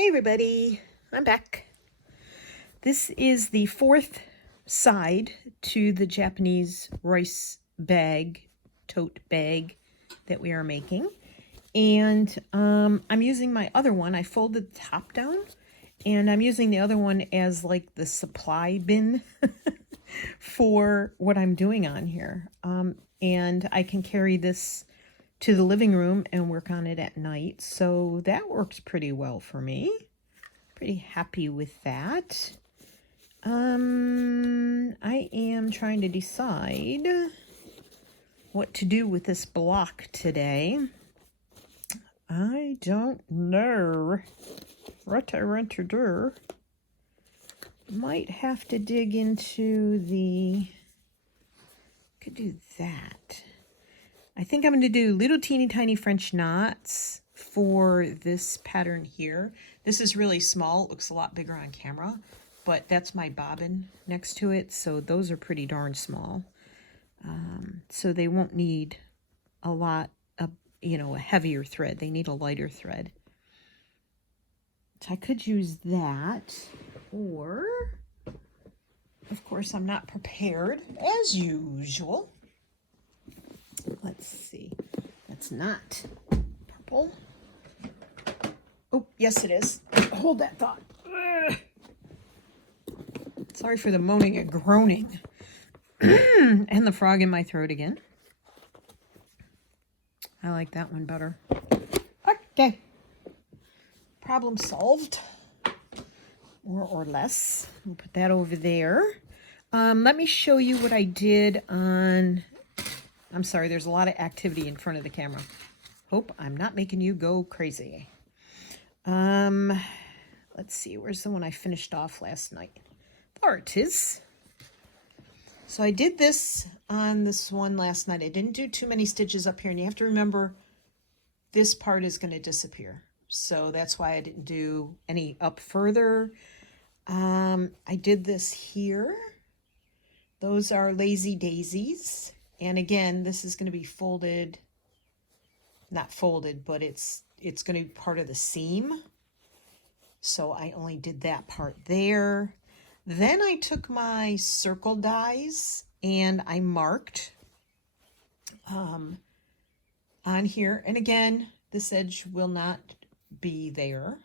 Hey everybody, I'm back. This is the fourth side to the Japanese rice bag, tote bag that we are making. And I'm using my other one. I folded the top down and I'm using the other one as like the supply bin for what I'm doing on here. And I can carry this to the living room and work on it at night. So that works pretty well for me. Pretty happy with that. I am trying to decide what to do with this block today. I don't know what I want to do. Might have to dig into could do that. I think I'm going to do little teeny tiny French knots for this pattern here. This is really small. It looks a lot bigger on camera, but that's my bobbin next to it. So those are pretty darn small. So they won't need a lot of, a heavier thread. They need a lighter thread. So I could use that, or of course I'm not prepared as usual. Let's see. That's not purple. Oh, yes it is. Hold that thought. Ugh. Sorry for the moaning and groaning. And the frog in my throat again. I like that one better. Okay. Problem solved. More or less. We'll put that over there. Let me show you what I did on... I'm sorry, there's a lot of activity in front of the camera. Hope I'm not making you go crazy. Let's see, where's the one I finished off last night? There it is. So I did this on this one last night. I didn't do too many stitches up here, and you have to remember this part is going to disappear. So that's why I didn't do any up further. I did this here. Those are lazy daisies. And again, this is going to be folded, not folded, but it's going to be part of the seam. So I only did that part there. Then I took my circle dies and I marked on here. And again, this edge will not be there.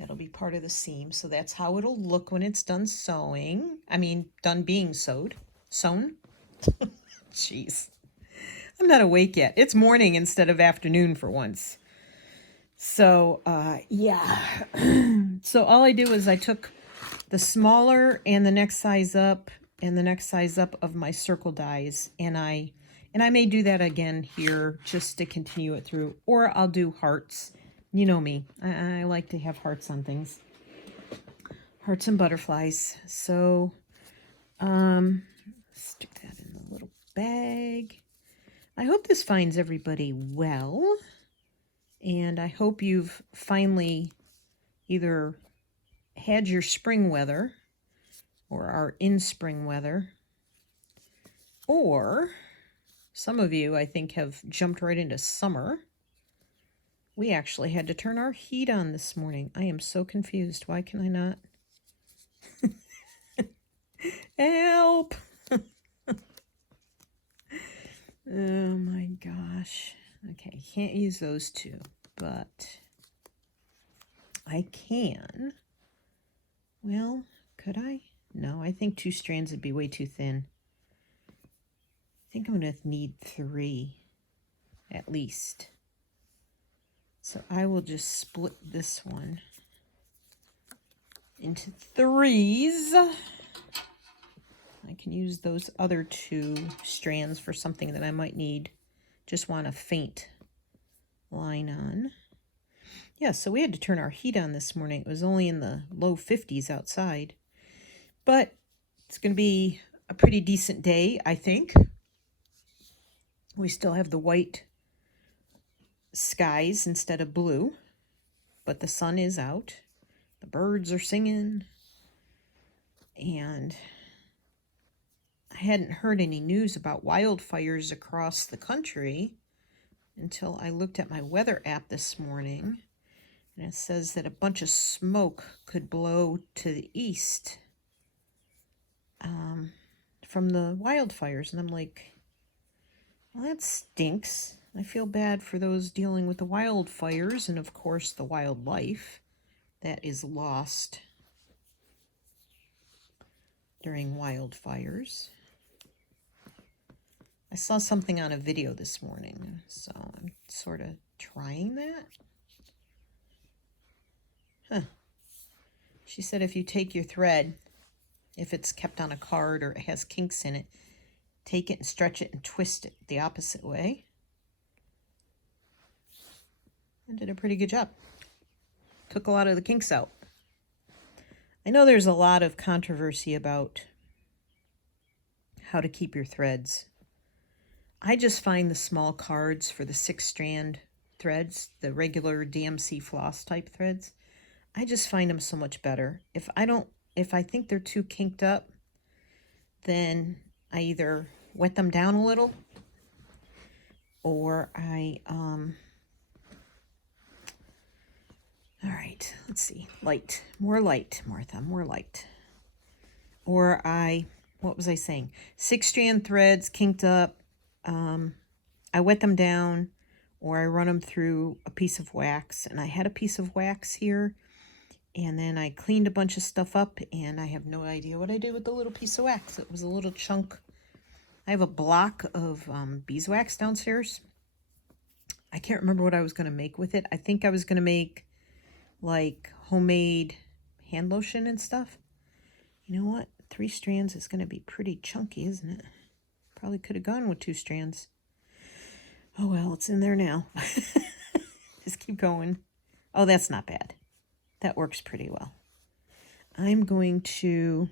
That'll be part of the seam. So that's how it'll look when it's done sewing. I mean, done being sewed. Sewn. Jeez. I'm not awake yet. It's morning instead of afternoon for once. So, yeah. So all I did was I took the smaller and the next size up and the next size up of my circle dies. And I may do that again here just to continue it through. Or I'll do hearts. You know me. I like to have hearts on things. Hearts and butterflies. So, stick that in the little bag. I hope this finds everybody well. And I hope you've finally either had your spring weather or are in spring weather. Or some of you, I think, have jumped right into summer. We actually had to turn our heat on this morning. I am so confused. Why can I not? Help! Oh my gosh. Okay, can't use those two, but I can. Well, could I? No, I think 2 strands would be way too thin. I think I'm going to need 3 at least. So I will just split this one into 3s. I can use those other 2 strands for something that I might need. Just want a faint line on. Yeah, so we had to turn our heat on this morning. It was only in the low 50s outside. But it's going to be a pretty decent day, I think. We still have the white skies instead of blue, but the sun is out. The birds are singing. And I hadn't heard any news about wildfires across the country until I looked at my weather app this morning. And it says that a bunch of smoke could blow to the east from the wildfires. And I'm like, well, that stinks. I feel bad for those dealing with the wildfires and, of course, the wildlife that is lost during wildfires. I saw something on a video this morning, so I'm sort of trying that. Huh. She said if you take your thread, if it's kept on a card or it has kinks in it, take it and stretch it and twist it the opposite way. I did a pretty good job. Took a lot of the kinks out. I know there's a lot of controversy about how to keep your threads. I just find the small cards for the 6-strand threads, the regular DMC floss type threads, I just find them so much better. If I think they're too kinked up, then I either wet them down a little, or all right, let's see, more light, Martha, more light. Or what was I saying? 6-strand threads, kinked up, I wet them down, or I run them through a piece of wax. And I had a piece of wax here, and then I cleaned a bunch of stuff up, and I have no idea what I did with the little piece of wax. It was a little chunk. I have a block of beeswax downstairs. I can't remember what I was going to make with it. I think I was going to make like homemade hand lotion and stuff. You know what? 3 strands is going to be pretty chunky, isn't it? Probably could have gone with 2 strands. Oh well, it's in there now. Just keep going. Oh, that's not bad. That works pretty well. I'm going to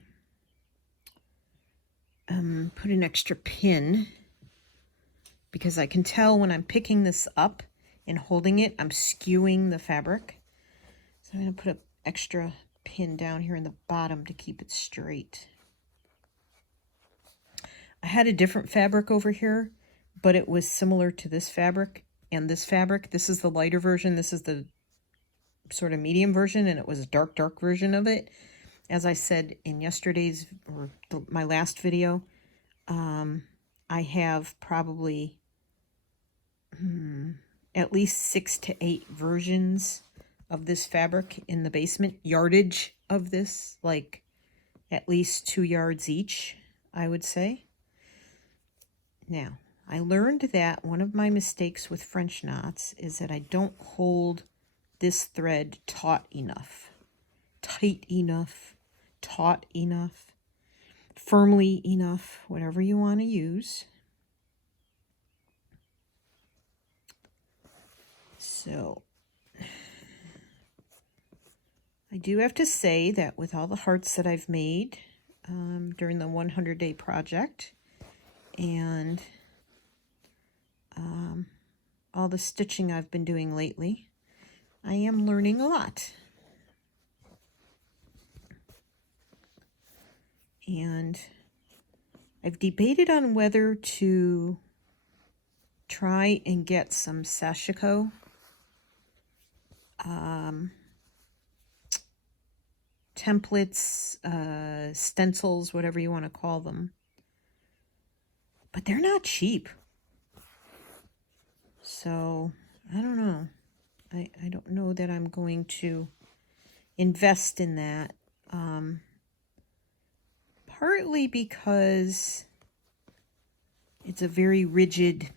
put an extra pin, because I can tell when I'm picking this up and holding it, I'm skewing the fabric. So I'm going to put an extra pin down here in the bottom to keep it straight. I had a different fabric over here, but it was similar to this fabric and this fabric. This is the lighter version. This is the sort of medium version, and it was a dark version of it. As I said in yesterday's, or my last video, I have probably at least 6 to 8 versions of this fabric in the basement. Yardage of this, like at least 2 yards each, I would say. Now, I learned that one of my mistakes with French knots is that I don't hold this thread taut enough, tight enough, taut enough, firmly enough, whatever you want to use. So, I do have to say that with all the hearts that I've made during the 100-day project, and all the stitching I've been doing lately, I am learning a lot. And I've debated on whether to try and get some sashiko templates, stencils, whatever you want to call them. But they're not cheap. So, I don't know. I don't know that I'm going to invest in that. Partly because it's a very rigid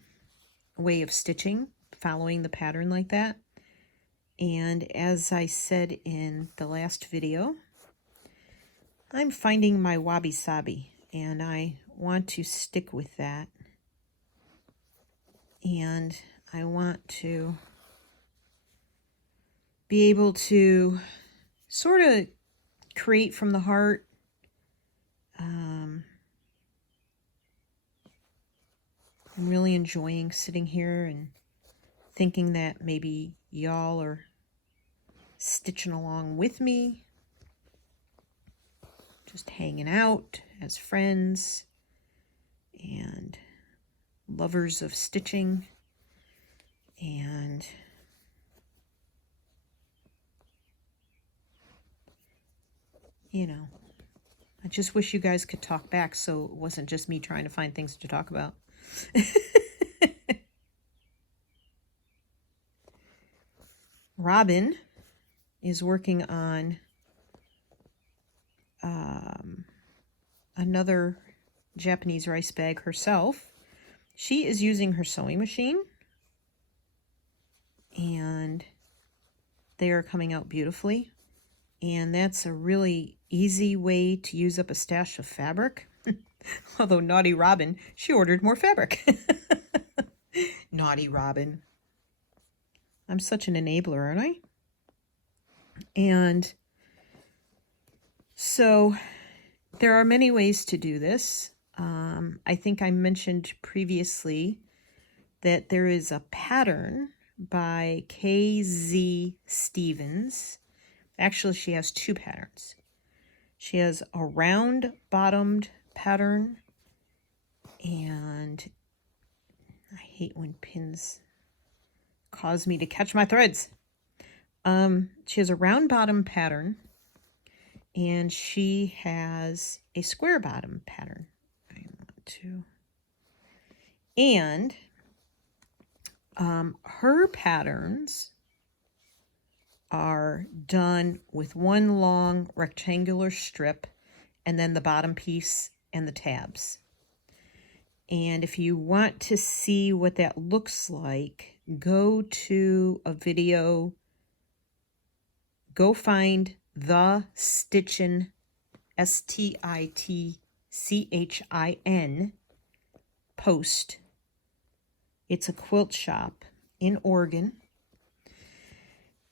way of stitching, following the pattern like that. And as I said in the last video, I'm finding my wabi-sabi, and I want to stick with that. And I want to be able to sort of create from the heart. I'm really enjoying sitting here and thinking that maybe y'all are stitching along with me, just hanging out as friends and lovers of stitching. And you know, I just wish you guys could talk back so it wasn't just me trying to find things to talk about. Robin is working on another Japanese rice bag herself. She is using her sewing machine, and they are coming out beautifully. And that's a really easy way to use up a stash of fabric. Although naughty Robin, she ordered more fabric. Naughty Robin. I'm such an enabler, aren't I? And so there are many ways to do this. I think I mentioned previously that there is a pattern by KZ Stevens. Actually, she has two patterns. She has a round-bottomed pattern, and I hate when pins cause me to catch my threads. She has a round bottom pattern, and she has a square bottom pattern. I want to, and her patterns are done with one long rectangular strip and then the bottom piece and the tabs. And if you want to see what that looks like, go to a video, go find the Stitchin, STITCHIN post. It's a quilt shop in Oregon.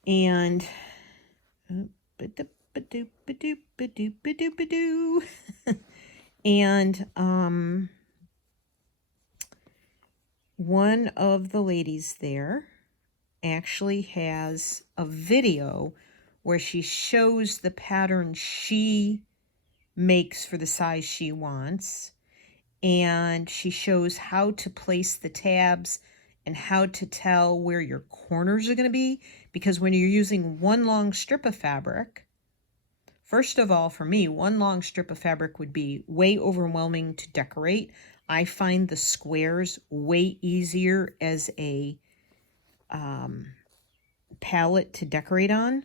And and one of the ladies there actually has a video where she shows the pattern she makes for the size she wants, and she shows how to place the tabs and how to tell where your corners are going to be, because when you're using one long strip of fabric, first of all, for me, one long strip of fabric would be way overwhelming to decorate. I find the squares way easier as a palette to decorate on.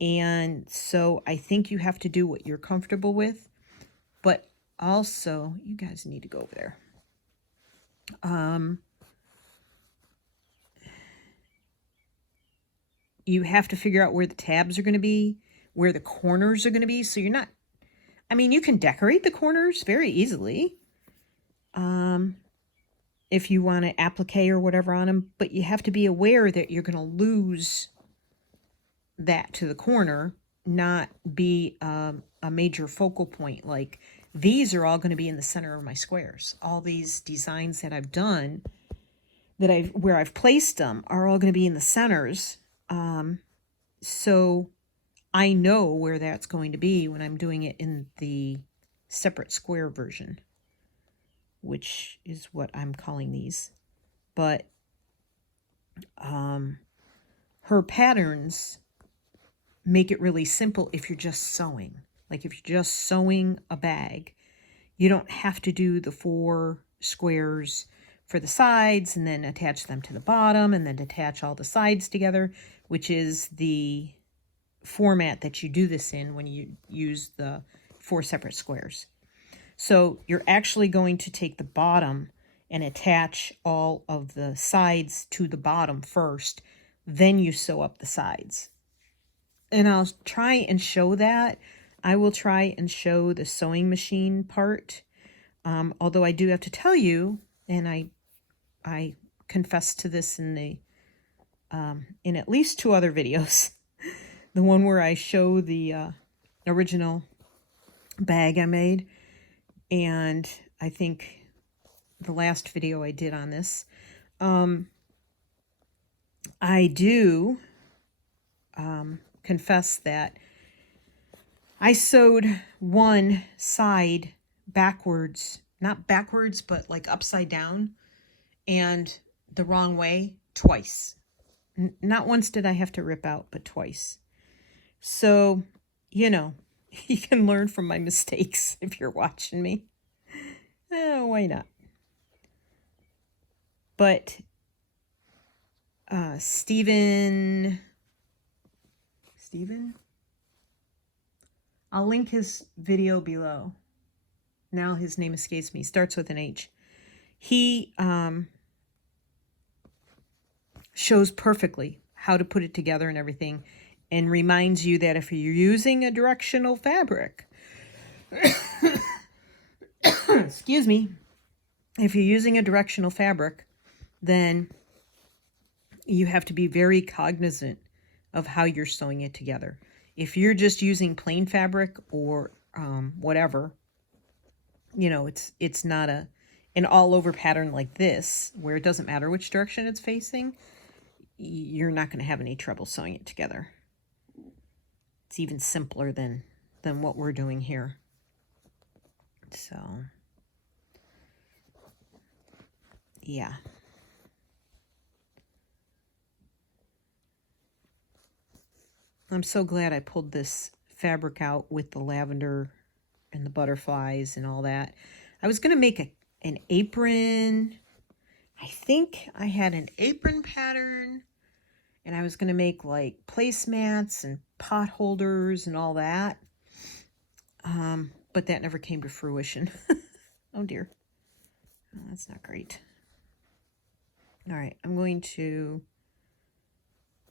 And so I think you have to do what you're comfortable with. But also, you guys need to go over there. You have to figure out where the tabs are going to be, where the corners are going to be. So you're not, I mean, you can decorate the corners very easily. If you want to applique or whatever on them, but you have to be aware that you're going to lose that to the corner, not be a major focal point. Like these are all going to be in the center of my squares. All these designs that I've done, where I've placed them, are all going to be in the centers. So I know where that's going to be when I'm doing it in the separate square version, which is what I'm calling these. But her patterns make it really simple if you're just sewing. Like if you're just sewing a bag, you don't have to do the 4 squares for the sides and then attach them to the bottom and then attach all the sides together, which is the format that you do this in when you use the 4 separate squares. So you're actually going to take the bottom and attach all of the sides to the bottom first, then you sew up the sides. And I'll try and show that. I will try and show the sewing machine part. Although I do have to tell you, and I confess to this in at least 2 other videos. The one where I show the original bag I made, and I think the last video I did on this. I do confess that I sewed one side backwards, not backwards, but like upside down, and the wrong way twice. Not once did I have to rip out, but twice. So, you know, You can learn from my mistakes if you're watching me. Why not? But Steven, I'll link his video below. Now his name escapes me. Starts with an H. He shows perfectly how to put it together and everything, and reminds you that if you're using a directional fabric, excuse me, if you're using a directional fabric, then you have to be very cognizant of how you're sewing it together. If you're just using plain fabric or whatever, you know, it's not an all-over pattern like this, where it doesn't matter which direction it's facing, you're not going to have any trouble sewing it together. It's even simpler than what we're doing here. So, yeah. I'm so glad I pulled this fabric out with the lavender and the butterflies and all that. I was going to make an apron. I think I had an apron pattern, and I was going to make like placemats and pot holders and all that. But that never came to fruition. Oh dear. Oh, that's not great. All right, I'm going to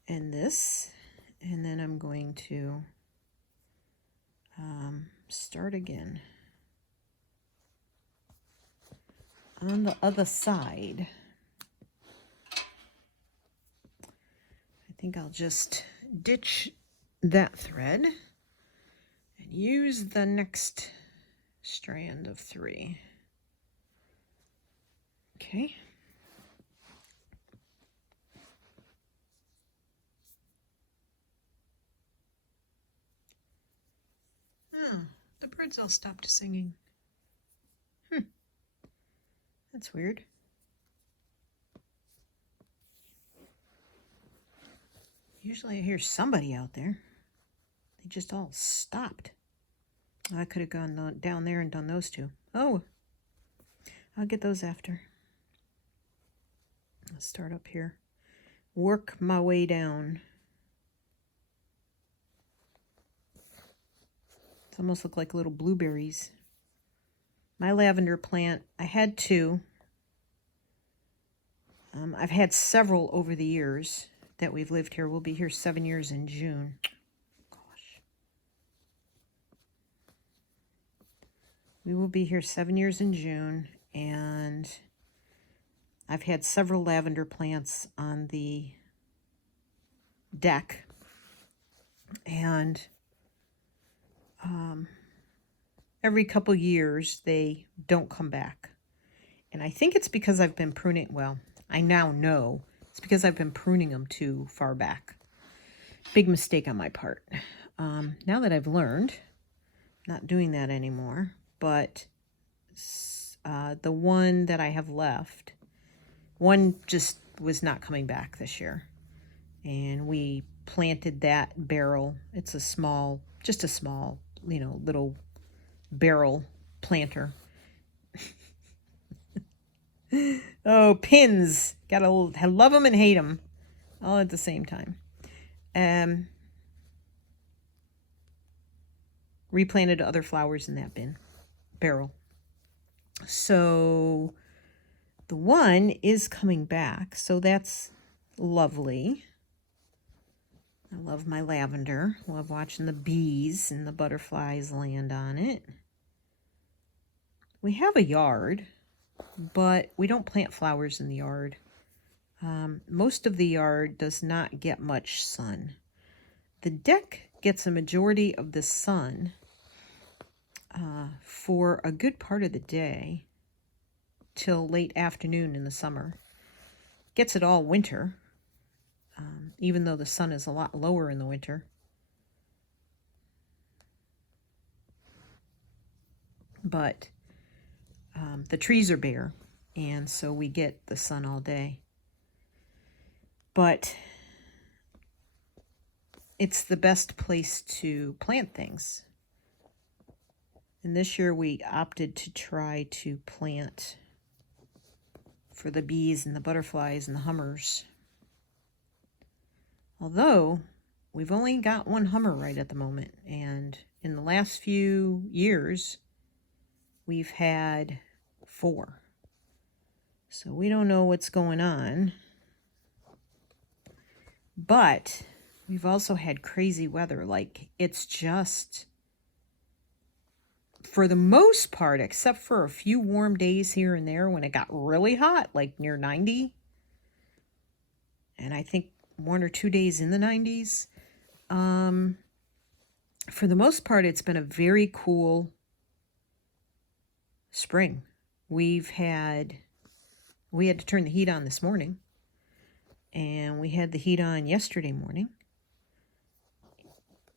end this, and then I'm going to start again on the other side. I think I'll just ditch that thread and use the next strand of 3. Okay. The birds all stopped singing. That's weird. Usually I hear somebody out there. They just all stopped. I could have gone down there and done those 2. Oh, I'll get those after. I'll start up here. Work my way down. It almost look like little blueberries. My lavender plant, I had 2. I've had several over the years that we've lived here. We'll be here 7 years in June. Gosh. We will be here 7 years in June, and I've had several lavender plants on the deck, and every couple years they don't come back. And I think it's because I've been pruning, well, I now know it's because I've been pruning them too far back. Big mistake on my part. Now that I've learned, not doing that anymore, but the one that I have left, one just was not coming back this year. And we planted that barrel. It's a small, just a small, you know, little barrel planter. Oh, pins. Gotta love them and hate them all at the same time. Replanted other flowers in that barrel. So the one is coming back, so that's lovely. I love my lavender. Love watching the bees and the butterflies land on it. We have a yard, but we don't plant flowers in the yard. Most of the yard does not get much sun. The deck gets a majority of the sun for a good part of the day till late afternoon in the summer. Gets it all winter, even though the sun is a lot lower in the winter. But the trees are bare, and so we get the sun all day. But it's the best place to plant things. And this year we opted to try to plant for the bees and the butterflies and the hummers. Although we've only got one hummer right at the moment, and in the last few years we've had 4. So we don't know what's going on. But we've also had crazy weather. Like, it's just, for the most part, except for a few warm days here and there when it got really hot, like near 90, and I think 1 or 2 days in the 90s, for the most part, it's been a very cool spring. We had to turn the heat on this morning, and we had the heat on yesterday morning.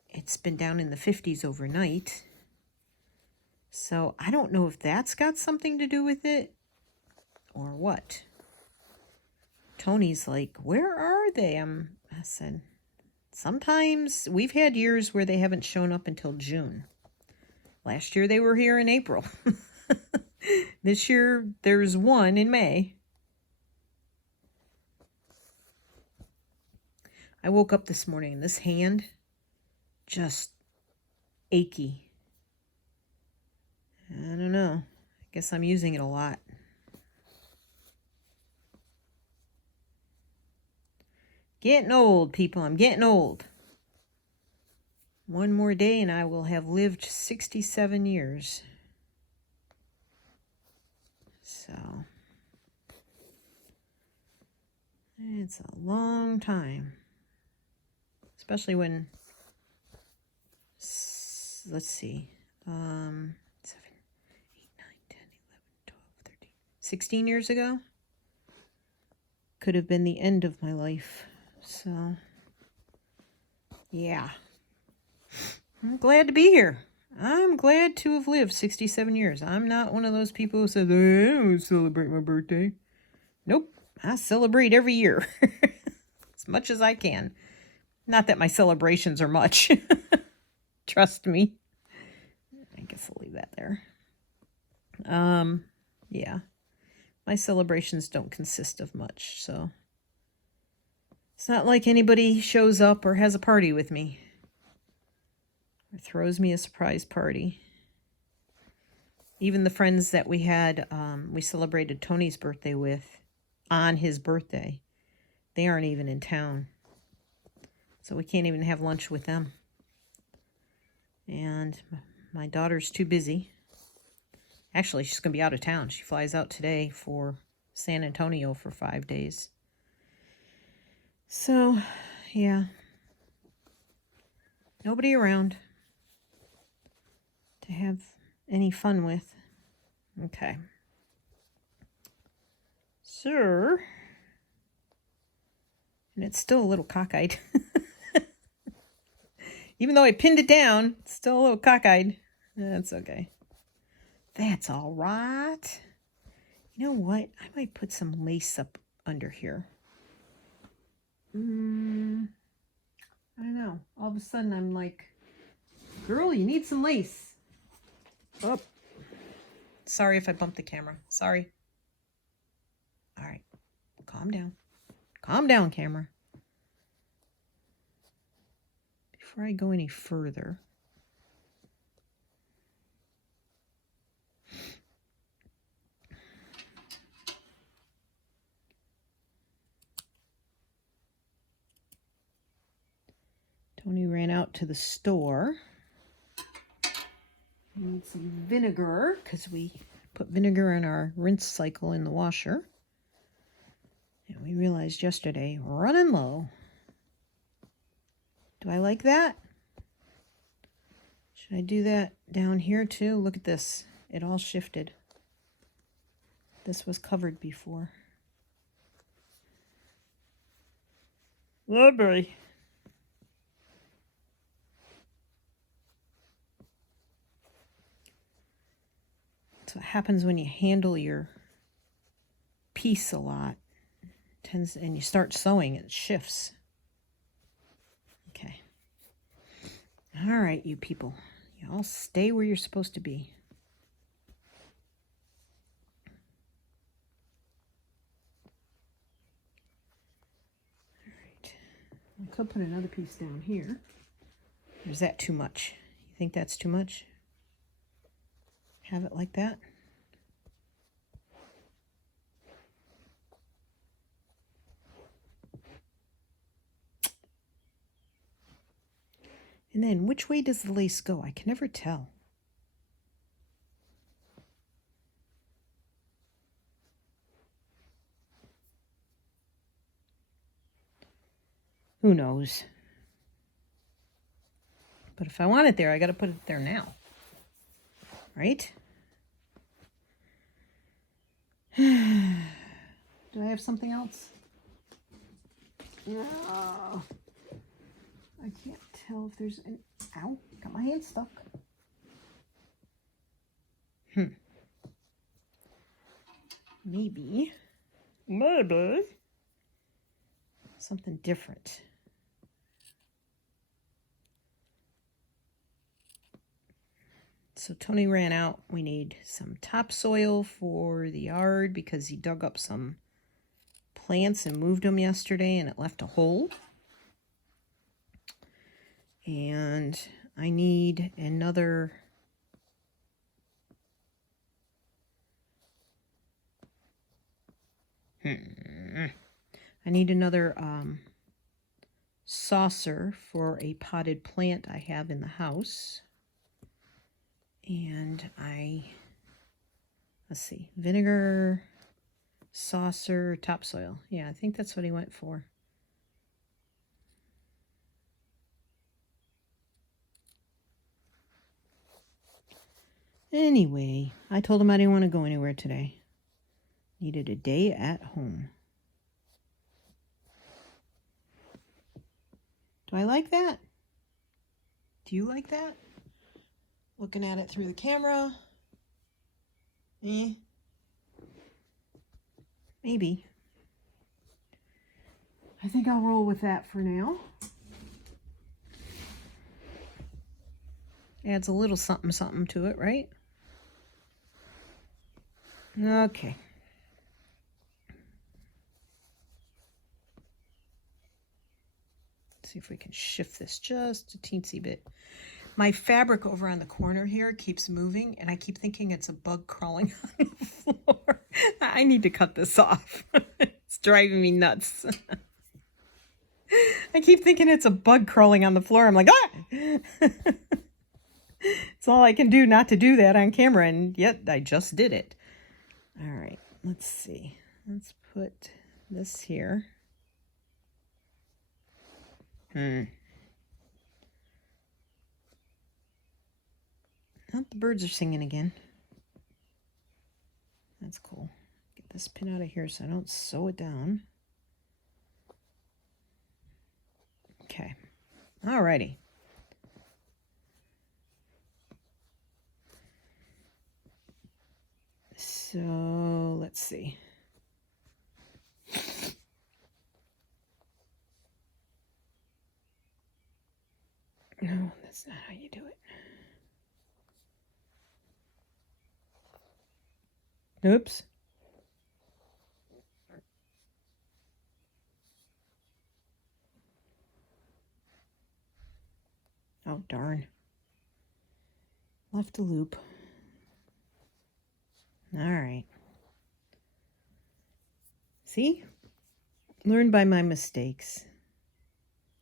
It's been down in the 50s overnight. So I don't know if that's got something to do with it or what. Tony's like, where are they? I said, sometimes we've had years where they haven't shown up until June. Last year they were here in April. This year there's one in May. I woke up this morning and this hand just achy. I don't know. I guess I'm using it a lot. Getting old, people. I'm getting old. One more day and I will have lived 67 years. So, it's a long time. Especially when, let's see, 7, 8, 9, 10, 11, 12, 13, 16 years ago. Could have been the end of my life. So, yeah. I'm glad to be here. I'm glad to have lived 67 years. I'm not one of those people who says, I don't celebrate my birthday. Nope. I celebrate every year. As much as I can. Not that my celebrations are much. Trust me. I guess I'll leave that there. Yeah. My celebrations don't consist of much, so it's not like anybody shows up or has a party with me or throws me a surprise party. Even the friends that we had, we celebrated Tony's birthday with on his birthday, they aren't even in town. So we can't even have lunch with them. And my daughter's too busy. Actually, she's going to be out of town. She flies out today for San Antonio for 5 days. So, yeah. Nobody around to have any fun with. Okay. Sir. And it's still a little cockeyed. Even though I pinned it down, it's still a little cockeyed. That's okay. That's all right. You know what? I might put some lace up under here. I don't know. All of a sudden I'm like, girl, you need some lace. Oh. Sorry if I bumped the camera. Sorry. All right. Calm down. Calm down, camera. Before I go any further, Tony ran out to the store. We need some vinegar because we put vinegar in our rinse cycle in the washer. And we realized yesterday, running low. Do I like that? Should I do that down here too? Look at this. It all shifted. This was covered before. Lovely. That's what happens when you handle your piece a lot. And you start sewing, it shifts. Okay. All right, you people. You all stay where you're supposed to be. So I'll put another piece down here. Or is that too much? You think that's too much? Have it like that? And then, which way does the lace go? I can never tell. Who knows? But if I want it there, I got to put it there now. Right? Do I have something else? No. I can't tell if there's an... Ow, got my hand stuck. Maybe something different. So Tony ran out. We need some topsoil for the yard because he dug up some plants and moved them yesterday and it left a hole. And I need another saucer for a potted plant I have in the house. And let's see, vinegar, saucer, topsoil. Yeah, I think that's what he went for. Anyway, I told him I didn't want to go anywhere today. Needed a day at home. Do I like that? Do you like that? Looking at it through the camera. Maybe. I think I'll roll with that for now. Adds a little something something to it, right? Okay. Let's see if we can shift this just a teensy bit. My fabric over on the corner here keeps moving, and I keep thinking it's a bug crawling on the floor. I need to cut this off. It's driving me nuts. I keep thinking it's a bug crawling on the floor. I'm like, ah! It's all I can do not to do that on camera, and yet I just did it. All right, let's see. Let's put this here. Oh, the birds are singing again. That's cool. Get this pin out of here so I don't sew it down. Okay. Alrighty. So let's see. No, that's not how you do it. Oops. Oh, darn. Left a loop. All right. See? Learn by my mistakes.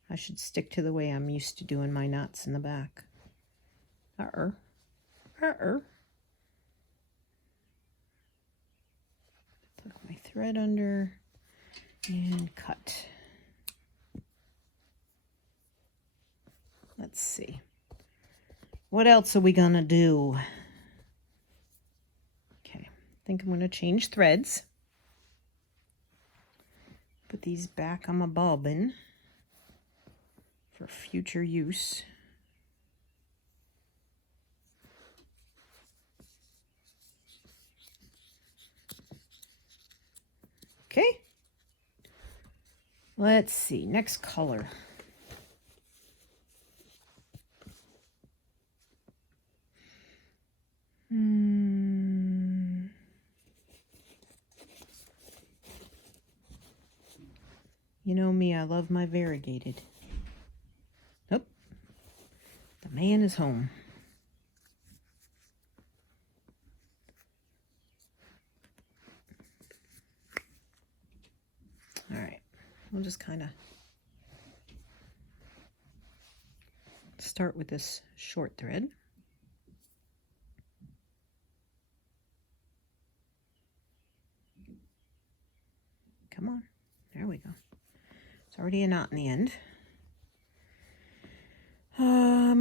I should stick to the way I'm used to doing my knots in the back. Tuck my thread under and cut. Let's see. What else are we gonna do? Okay, I think I'm gonna change threads. Put these back on my bobbin for future use. Okay. Let's see, next color. You know me, I love my variegated. The man is home. All right, we'll just kind of start with this short thread. Come on, there we go. It's already a knot in the end. I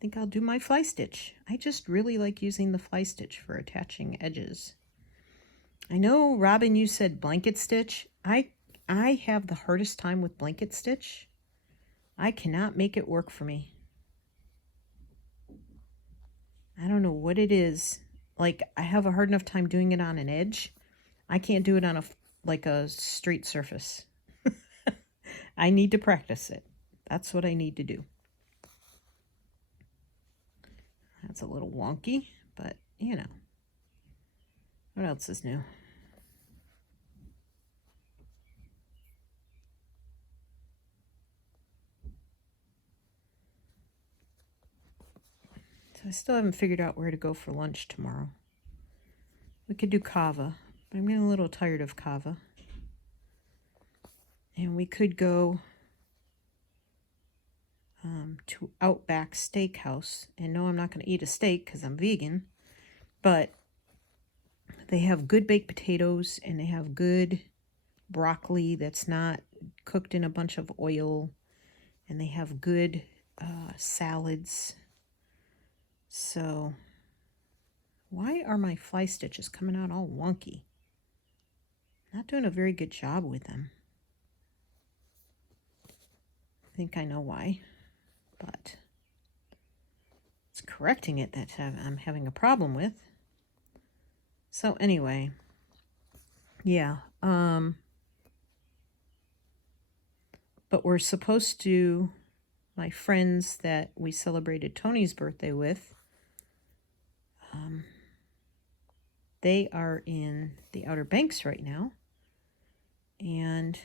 think I'll do my fly stitch. I just really like using the fly stitch for attaching edges. I know, Robin, you said blanket stitch. I have the hardest time with blanket stitch. I cannot make it work for me. I don't know what it is. Like, I have a hard enough time doing it on an edge. I can't do it on a straight surface. I need to practice it. That's what I need to do. That's a little wonky, but you know. What else is new? So I still haven't figured out where to go for lunch tomorrow. We could do kava, but I'm getting a little tired of kava. And we could go to Outback Steakhouse. And no, I'm not going to eat a steak because I'm vegan. But they have good baked potatoes and they have good broccoli that's not cooked in a bunch of oil. And they have good salads. So why are my fly stitches coming out all wonky? Not doing a very good job with them. I think I know why, but it's correcting it that I'm having a problem with. So anyway, yeah, but we're supposed to, my friends that we celebrated Tony's birthday with, they are in the Outer Banks right now, and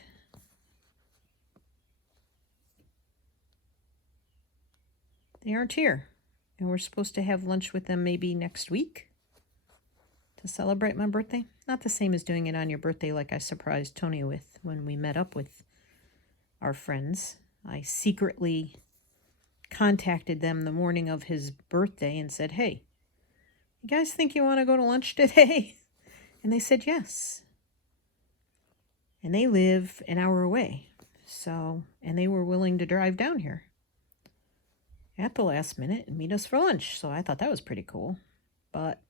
they aren't here. And we're supposed to have lunch with them maybe next week to celebrate my birthday. Not the same as doing it on your birthday like I surprised Tony with when we met up with our friends. I secretly contacted them the morning of his birthday and said, hey, you guys think you want to go to lunch today? And they said yes. And they live an hour away. So, and they were willing to drive down here at the last minute and meet us for lunch. So I thought that was pretty cool. But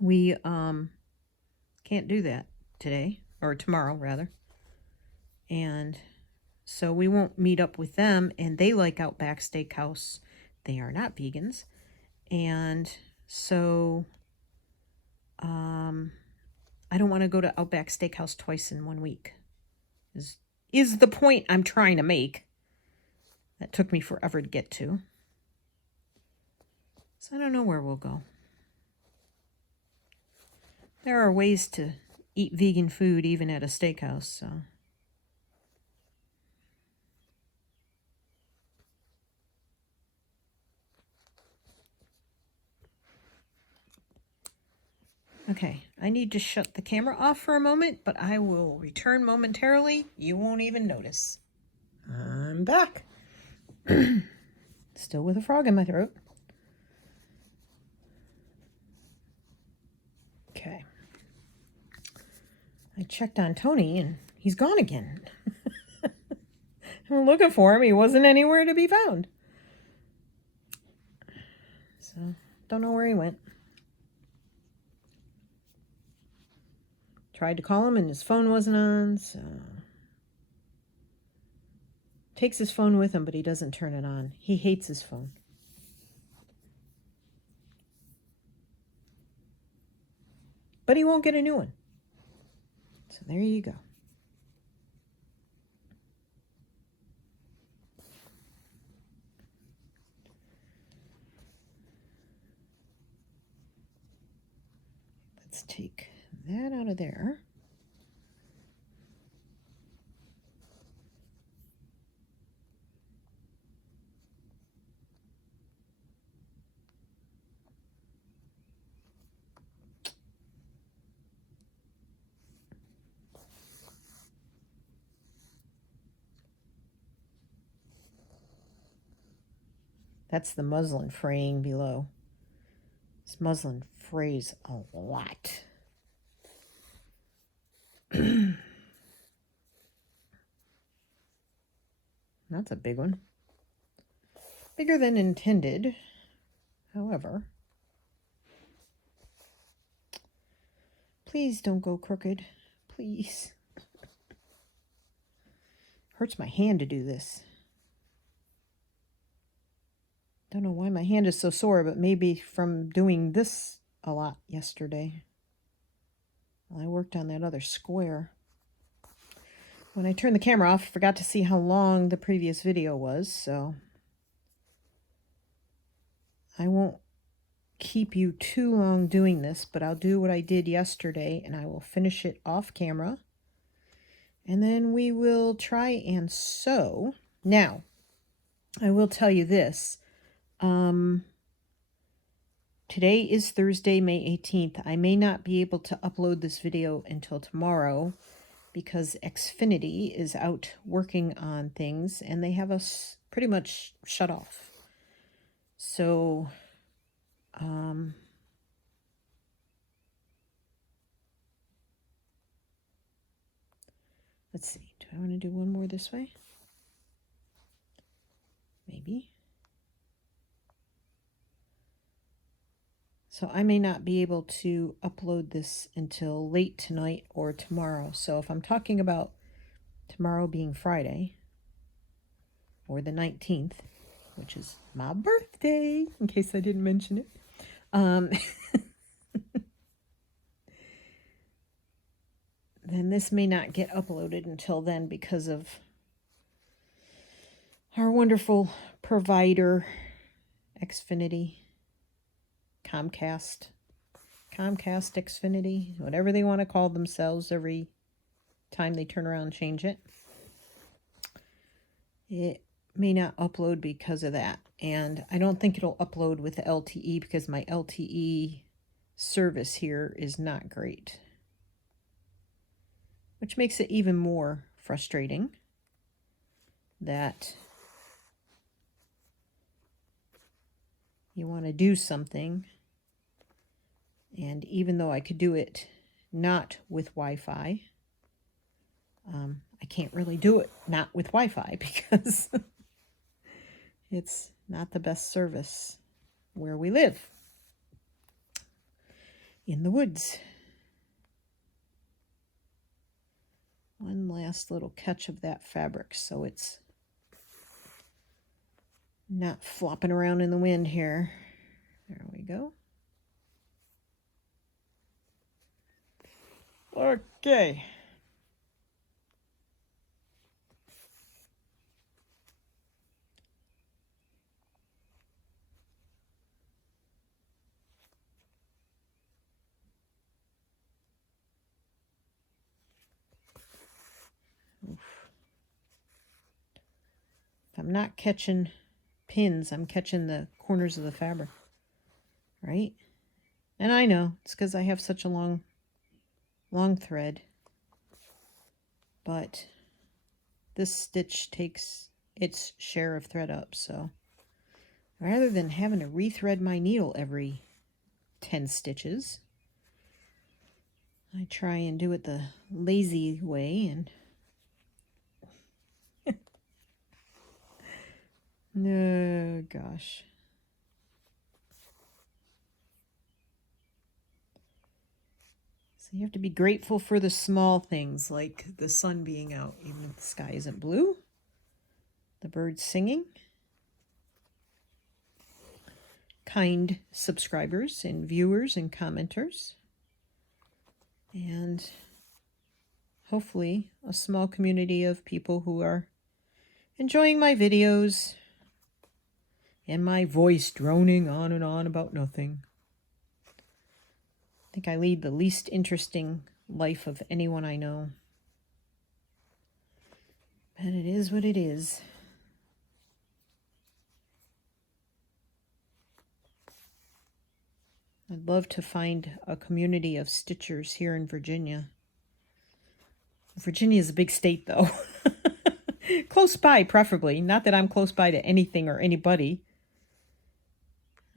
we can't do that today, or tomorrow rather. And so we won't meet up with them, and they like Outback Steakhouse. They are not vegans. And so I don't want to go to Outback Steakhouse twice in 1 week. Is the point I'm trying to make. That took me forever to get to. So I don't know where we'll go. There are ways to eat vegan food even at a steakhouse, so. Okay, I need to shut the camera off for a moment, but I will return momentarily. You won't even notice. I'm back. Still with a frog in my throat. Okay. I checked on Tony and he's gone again. I'm looking for him. He wasn't anywhere to be found. So, don't know where he went. Tried to call him and his phone wasn't on, so. Takes his phone with him, but he doesn't turn it on. He hates his phone. But he won't get a new one. So there you go. Let's take that out of there. That's the muslin fraying below. This muslin frays a lot. That's a big one. Bigger than intended, however. Please don't go crooked. Please. Hurts my hand to do this. Don't know why my hand is so sore, but maybe from doing this a lot yesterday. I worked on that other square. When I turned the camera off, I forgot to see how long the previous video was, so I won't keep you too long doing this, but I'll do what I did yesterday, and I will finish it off camera. And then we will try and sew. Now, I will tell you this. Today is Thursday, May 18th. I may not be able to upload this video until tomorrow because Xfinity is out working on things and they have us pretty much shut off. So, let's see. Do I want to do one more this way? Maybe. So I may not be able to upload this until late tonight or tomorrow. So if I'm talking about tomorrow being Friday or the 19th, which is my birthday, in case I didn't mention it, then this may not get uploaded until then because of our wonderful provider, Xfinity. Comcast, Xfinity, whatever they want to call themselves every time they turn around and change it. It may not upload because of that. And I don't think it'll upload with the LTE because my LTE service here is not great. Which makes it even more frustrating that you want to do something, and even though I could do it not with Wi-Fi, I can't really do it not with Wi-Fi because it's not the best service where we live, in the woods. One last little catch of that fabric so it's not flopping around in the wind here. There we go. Okay. Oof. If I'm not catching pins, I'm catching the corners of the fabric, right? And I know it's because I have such a long thread, but this stitch takes its share of thread up, so rather than having to rethread my needle every 10 stitches, I try and do it the lazy way and no, gosh. So you have to be grateful for the small things like the sun being out, even if the sky isn't blue, the birds singing, kind subscribers and viewers and commenters, and hopefully a small community of people who are enjoying my videos and my voice droning on and on about nothing. I think I lead the least interesting life of anyone I know. But it is what it is. I'd love to find a community of stitchers here in Virginia. Virginia is a big state, though. Close by, preferably. Not that I'm close by to anything or anybody.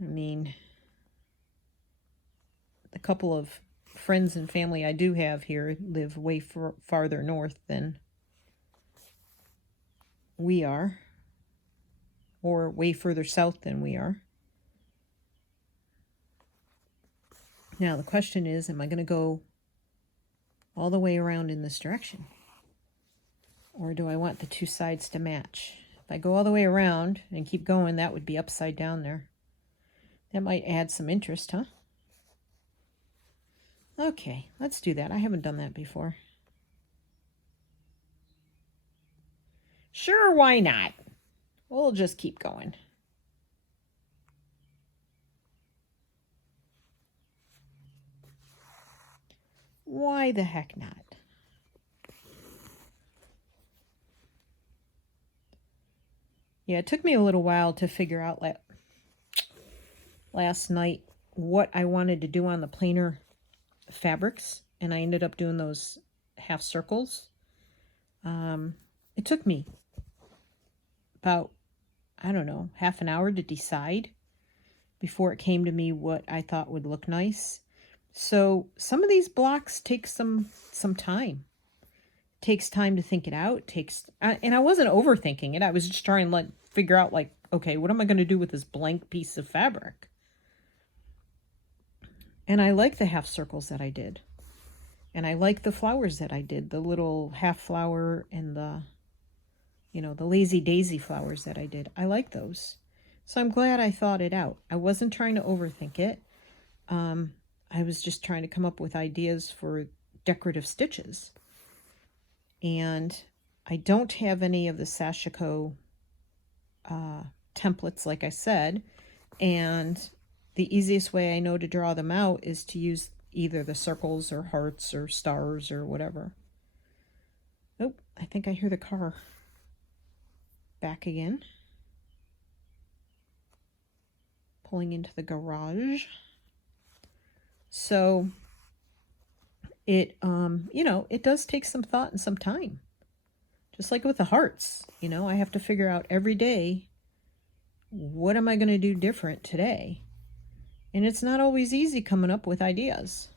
I mean, a couple of friends and family I do have here live way farther north than we are, or way further south than we are. Now the question is, am I going to go all the way around in this direction? Or do I want the two sides to match? If I go all the way around and keep going, that would be upside down there. That might add some interest, huh? Okay, let's do that. I haven't done that before. Sure, why not? We'll just keep going. Why the heck not? Yeah, it took me a little while to figure out last night what I wanted to do on the plainer fabrics, and I ended up doing those half circles. It took me about, I don't know, half an hour to decide before it came to me what I thought would look nice. So some of these blocks take some time. It takes time to think it out. And I wasn't overthinking it. I was just trying to figure out okay, what am I going to do with this blank piece of fabric? And I like the half circles that I did. And I like the flowers that I did, the little half flower and the lazy daisy flowers that I did. I like those. So I'm glad I thought it out. I wasn't trying to overthink it. I was just trying to come up with ideas for decorative stitches. And I don't have any of the Sashiko templates, like I said. And the easiest way I know to draw them out is to use either the circles or hearts or stars or whatever. Oh, I think I hear the car back again. Pulling into the garage. So it, it does take some thought and some time. Just like with the hearts, I have to figure out every day, what am I going to do different today? And it's not always easy coming up with ideas.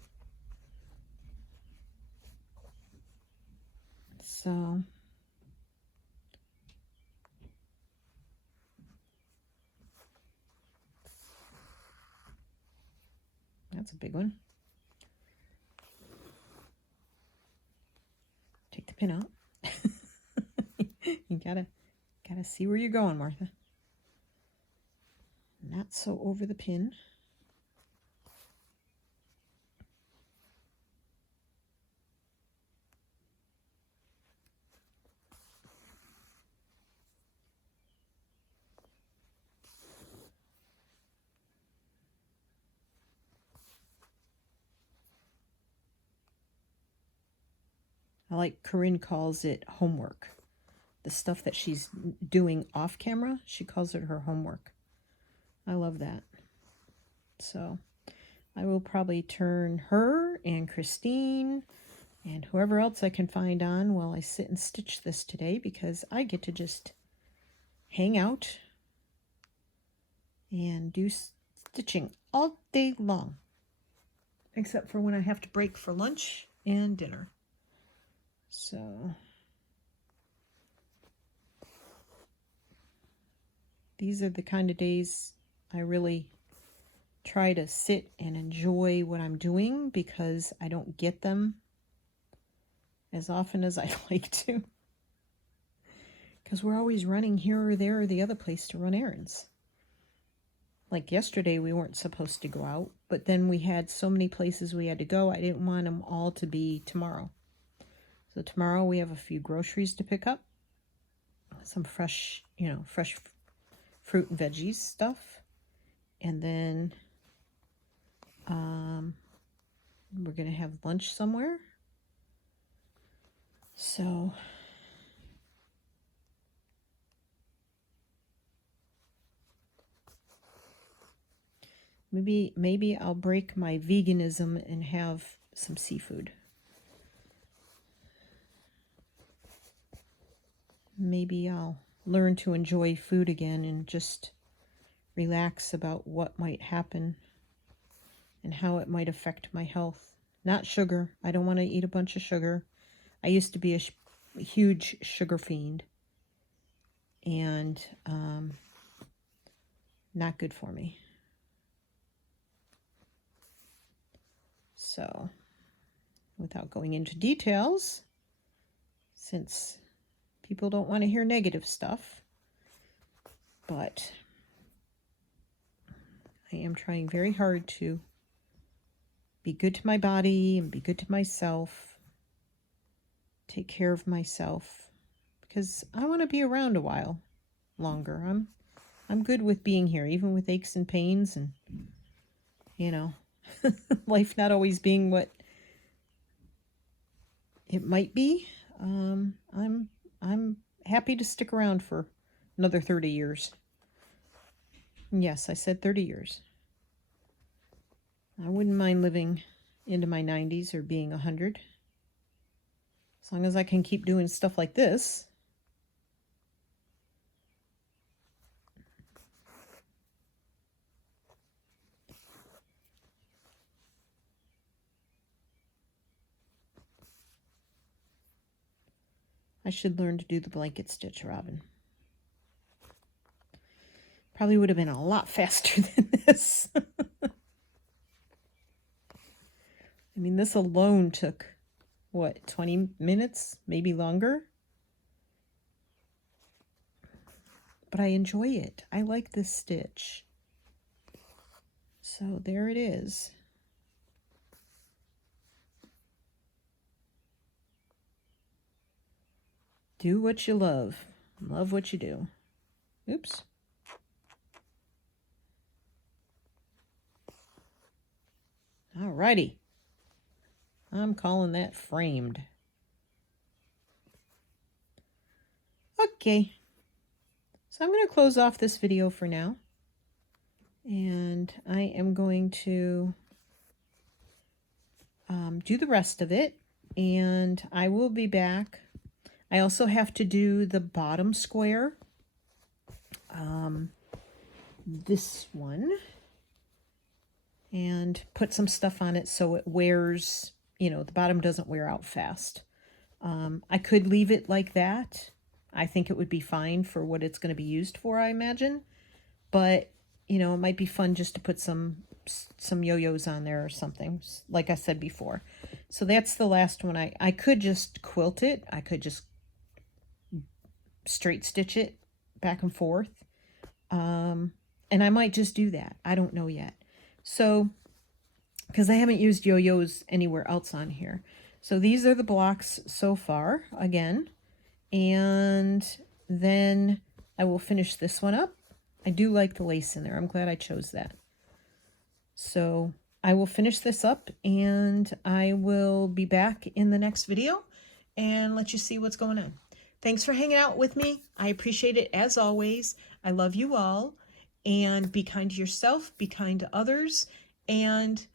So that's a big one. Take the pin out. You gotta see where you're going, Martha. Not so over the pin. Corinne calls it homework. The stuff that she's doing off camera, she calls it her homework. I love that. So I will probably turn her and Christine and whoever else I can find on while I sit and stitch this today, because I get to just hang out and do stitching all day long, except for when I have to break for lunch and dinner. So these are the kind of days I really try to sit and enjoy what I'm doing, because I don't get them as often as I'd like to. Because we're always running here or there or the other place to run errands. Like yesterday, we weren't supposed to go out, but then we had so many places we had to go, I didn't want them all to be tomorrow. So tomorrow we have a few groceries to pick up. Some fresh fruit and veggies stuff. And then we're going to have lunch somewhere. So maybe I'll break my veganism and have some seafood. Maybe I'll learn to enjoy food again and just relax about what might happen and how it might affect my health. Not sugar. I don't want to eat a bunch of sugar. I used to be a huge sugar fiend, and not good for me. So, without going into details, since people don't want to hear negative stuff, but I am trying very hard to be good to my body and be good to myself, take care of myself, because I want to be around a while longer. I'm good with being here, even with aches and pains and, you know, life not always being what it might be. I'm happy to stick around for another 30 years. Yes, I said 30 years. I wouldn't mind living into my 90s or being 100. As long as I can keep doing stuff like this. I should learn to do the blanket stitch, Robin. Probably would have been a lot faster than this. I mean, this alone took, what, 20 minutes? Maybe longer? But I enjoy it. I like this stitch. So there it is. Do what you love. Love what you do. Oops. Alrighty. I'm calling that framed. Okay. So I'm going to close off this video for now. And I am going to do the rest of it. And I will be back. I also have to do the bottom square. This one. And put some stuff on it so it wears, you know, the bottom doesn't wear out fast. I could leave it like that. I think it would be fine for what it's going to be used for, I imagine. But, you know, it might be fun just to put some yo-yos on there or something, like I said before. So that's the last one. I could just quilt it. I could just straight stitch it back and forth. And I might just do that. I don't know yet. So, because I haven't used yo-yos anywhere else on here. So these are the blocks so far, again. And then I will finish this one up. I do like the lace in there. I'm glad I chose that. So I will finish this up and I will be back in the next video and let you see what's going on. Thanks for hanging out with me. I appreciate it as always. I love you all. And be kind to yourself, be kind to others, and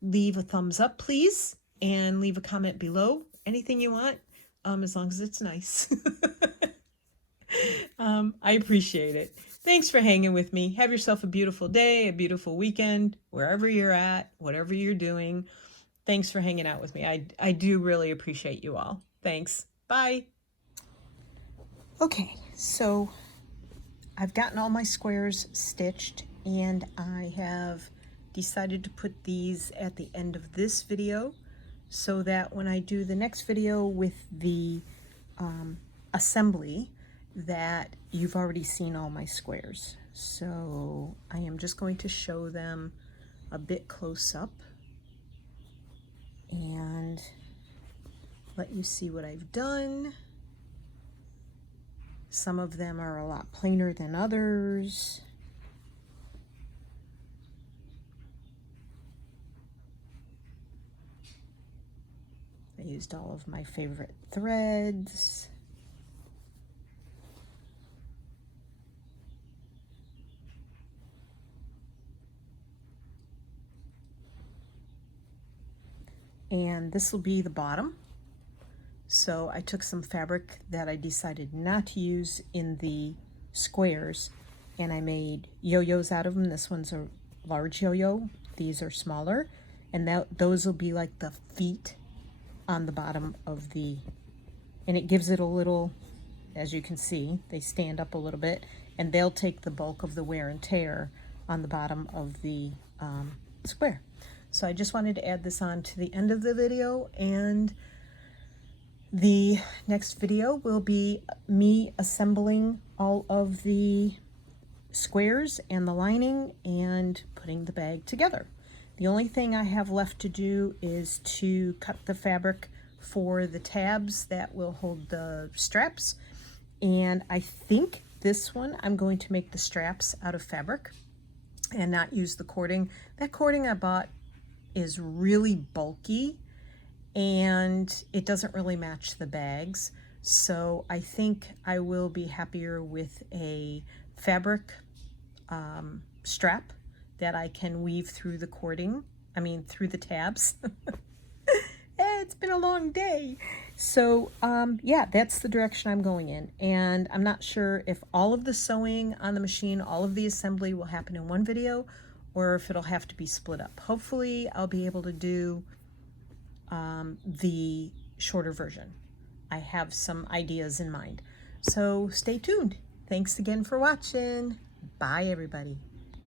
leave a thumbs up, please, and leave a comment below. Anything you want, as long as it's nice. I appreciate it. Thanks for hanging with me. Have yourself a beautiful day, a beautiful weekend, wherever you're at, whatever you're doing. Thanks for hanging out with me. I do really appreciate you all. Thanks. Bye. Okay, so I've gotten all my squares stitched and I have decided to put these at the end of this video so that when I do the next video with the assembly that you've already seen all my squares. So I am just going to show them a bit close up and let you see what I've done. Some of them are a lot plainer than others. I used all of my favorite threads. And this will be the bottom. So I took some fabric that I decided not to use in the squares and I made yo-yos out of them. This one's a large yo-yo. These are smaller, and those will be like the feet on the bottom of the, and it gives it a little, as you can see, they stand up a little bit, and they'll take the bulk of the wear and tear on the bottom of the square. So I just wanted to add this on to the end of the video, and the next video will be me assembling all of the squares and the lining and putting the bag together. The only thing I have left to do is to cut the fabric for the tabs that will hold the straps, and I think this one I'm going to make the straps out of fabric and not use the cording. That cording I bought is really bulky and it doesn't really match the bags, so I think I will be happier with a fabric strap that I can weave through the cording, through the tabs. It's been a long day. So yeah, that's the direction I'm going in, and I'm not sure if all of the sewing on the machine, all of the assembly will happen in one video or if it'll have to be split up. Hopefully I'll be able to do the shorter version. I have some ideas in mind. So stay tuned. Thanks again for watching. Bye, everybody.